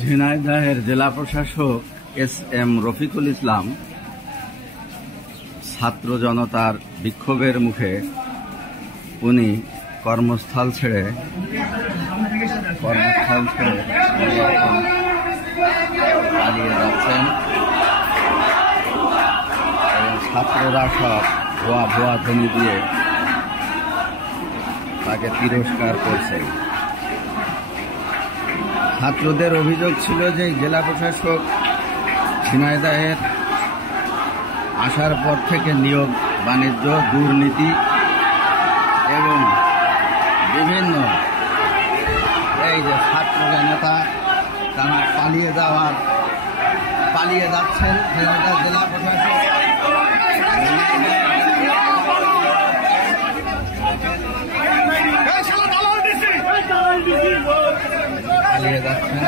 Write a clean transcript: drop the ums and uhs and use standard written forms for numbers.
ঝিনাইদহের জেলা প্রশাসক এস.এম. রফিকুল ইসলাম ছাত্র জনতার বিক্ষোভের মুখে উনি কর্মস্থল ছেড়ে পালিয়ে যাচ্ছেন এবং ছাত্ররা সব ভুয়া ধ্বনি দিয়ে তাকে তিরস্কার করছেন। ছাত্রদের অভিযোগ ছিল যে জেলা প্রশাসক ঝিনাইদহের আসার পর থেকে নিয়োগ বাণিজ্য, দুর্নীতি এবং বিভিন্ন এই যে ছাত্র জনতা তারা পালিয়ে যাচ্ছেন জেলা প্রশাসক পালিয়ে যাচ্ছেন।